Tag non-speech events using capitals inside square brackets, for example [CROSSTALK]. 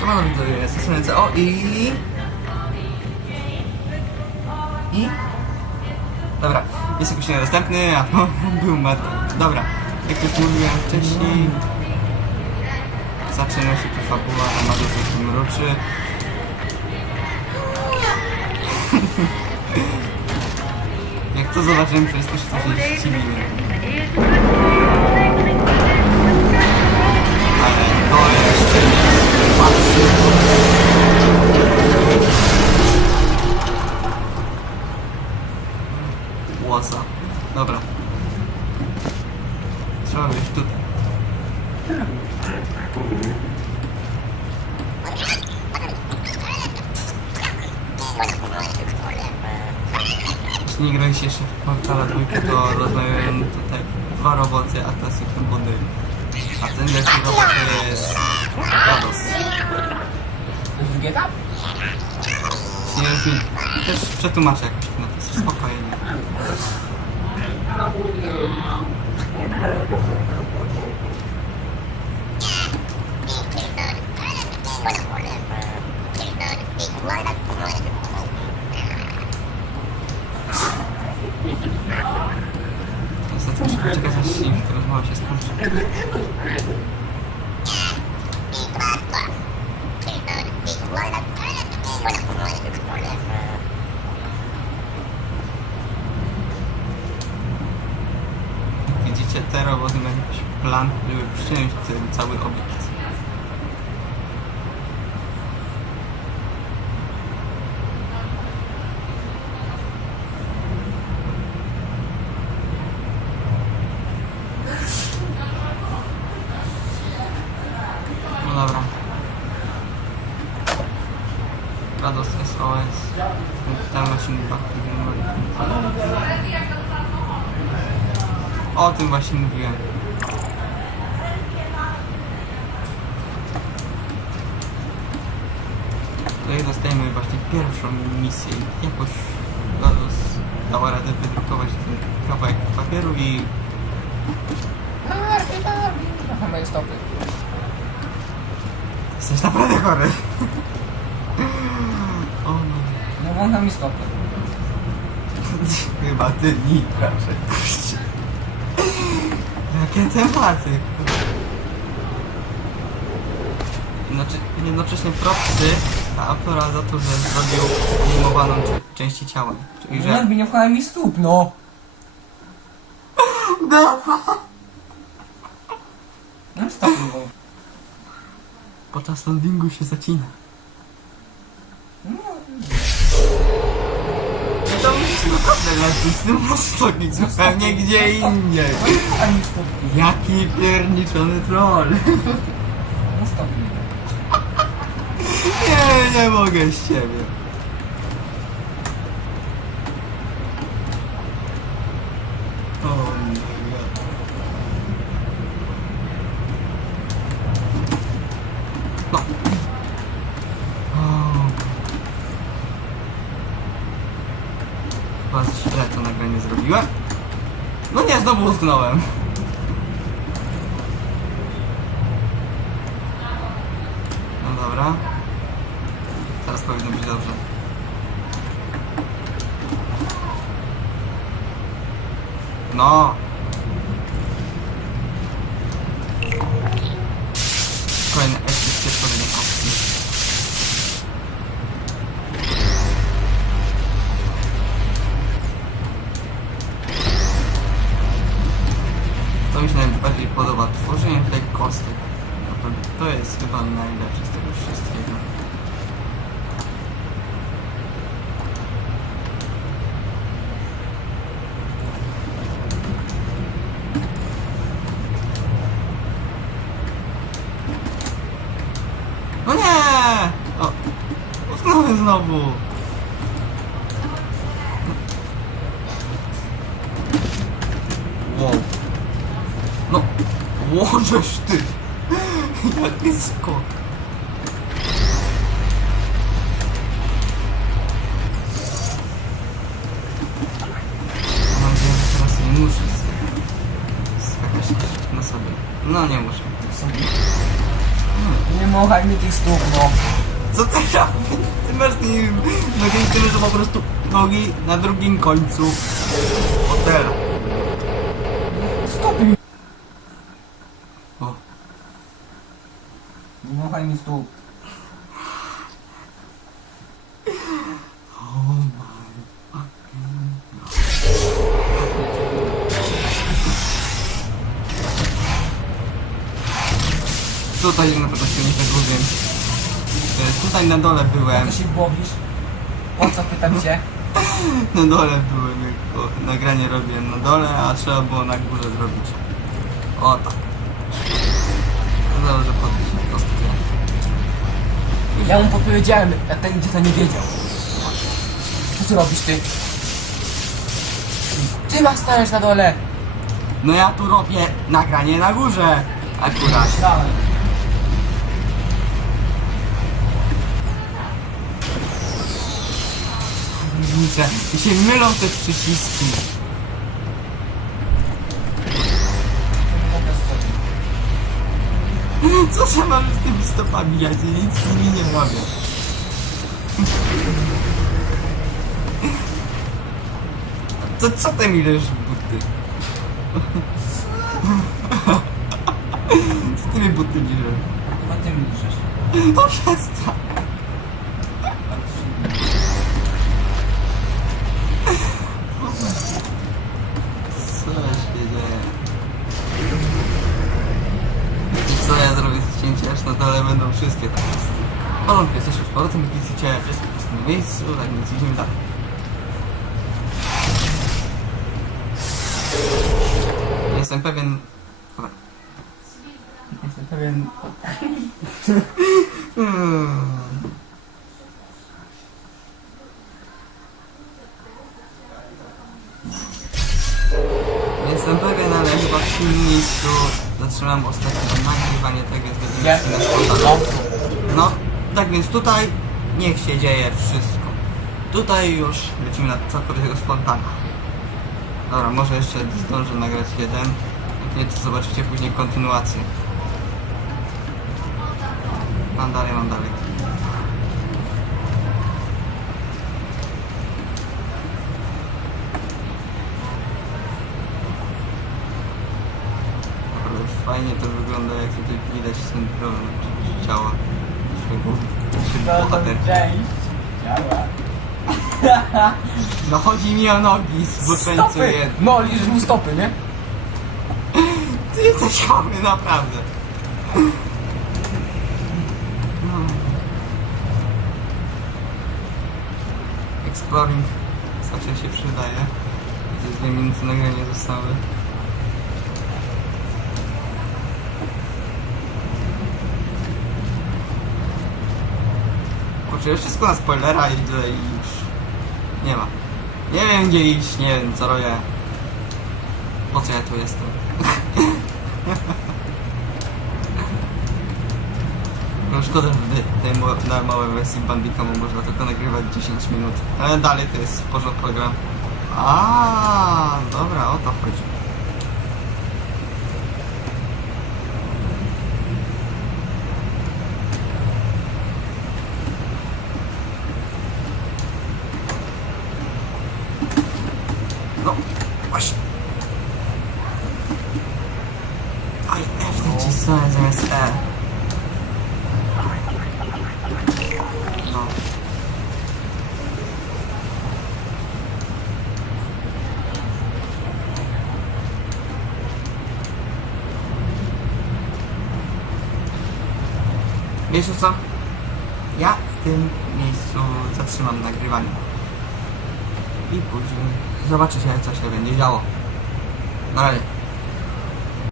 Siemano, widzowie, z tej strony CO i... I? Dobra, jest jakoś niedostępny, a to [LAUGHS] był mat. Dobra, jak już mówiłem wcześniej, zaczyna się tu fabuła, a Madu coś tu mruczy. [LAUGHS] jak to zobaczymy, to jest też coś się Łosa. Dobra. Trzeba wyjść tutaj. Jeśli nie graliście jeszcze w Portala dwójkę, to rozmawiają tutaj dwa roboty, a to jest jeden budy. A ten lepszy robot to jest Gados. W GTA? Nie czy też przetłumaczę ten napis, spokojnie. Cały obiekt. No dobra. Rados SOS. Memory. O tym właśnie mówiłem. Tutaj dostajemy właśnie pierwszą misję. Jakoś Gados dała radę wydrukować ten kawałek papieru i Barbie, Barbie. Trochę moje stopy. jesteś naprawdę chory. O no. No wącha mi stopy. Chyba ty Nitra, że kurczę. Jakie tematy. Znaczy, jednocześnie propsy dla autora za to, że zrobił animowaną części ciała. Czyli, że... Barbie nie wchała mi stóp, no. No. No stopy bo. Podczas landingu się zacina. No, No to musisz naprawdę lecieć, ty masz stoki zupełnie gdzie indziej. Jaki pierniczony troll. No stopy. Nie, mogę z ciebie. O nie. No. O. Chyba źle nagranie zrobiłem. No nie, znowu utknąłem. No dobra. Teraz powinno być dobrze. No. Kolejny epickie tworzenie akcji. To mi się najbardziej podoba. Tworzenie tutaj kostek. To jest chyba najlepsze z tego wszystkiego. Znowu. Wow. No, łożesz ty. Jaki skok. Mam nadzieję, że teraz nie muszę skakać na sobie. No nie muszę. Sobie. Nie Wymąchaj mi tych stóp, no. Co ty robisz? Masz nie nogi tyle, że po prostu nogi na drugim końcu fotela. Stopy mi. O, Wymąchaj mi stóp. Tutaj na pewno się nie zagubię. E, Tutaj na dole byłem. Co się głowisz? Po co pytam cię? [LAUGHS] Na dole byłem, tylko nagranie robiłem na dole, a trzeba było na górze zrobić. O tak. Zależy podnieść kostkę. Ja mu podpowiedziałem, a ten to nie wiedział. Co ty robisz ty? Ty masz stajesz na dole! No ja tu robię nagranie na górze. Akurat. Dawaj. Widzicie, mi się mylą te przyciski. [LAUGHS] Co się mam z tymi stopami? Ja się nic z nimi nie robię. [LAUGHS] To co ty mi leżysz buty? [LAUGHS] Co ty mi buty liżesz? Chyba ty mi liżesz. To przestań. Jak widzicie, wszystko jest na miejscu, tak więc idziemy dalej. Jestem pewien... Dobra. Jestem pewien... [LAUGHS] Hmm. Nie Jestem pewien, ale chyba w tym miejscu zatrzymam ostatnio nagrywanie, tak więc będziemy szli na spontana. No, tak więc tutaj niech się dzieje wszystko. Tutaj już lecimy na całkowitego spontana. Dobra, może jeszcze zdążę nagrać jeden. Jak nie, to zobaczycie później kontynuację. Mam dalej, mam dalej. Fajnie to wygląda, jak tutaj widać ten problem ciała bohatera. część działa. No chodzi mi o nogi z Stopy! jeden. No, liżysz mu stopy, nie? [LAUGHS] Ty jesteś chory, naprawdę. Exploring zawsze się przydaje. Te dwie minuty nagrania zostały. Kurczę, wszystko na spoilera i tyle i już nie ma. Nie wiem gdzie iść, nie wiem co robię. Po co ja tu jestem? [LAUGHS] No szkoda, że tej na małej wersji Bandicamo można tylko nagrywać 10 minut. Ale dalej to jest porządny program. A, dobra, o to chodzi. No, właśnie. Aj, F nacisnąłem zamiast E. No. Wiesz co? Ja w tym miejscu zatrzymam nagrywanie. I później co się będzie działo. Na razie.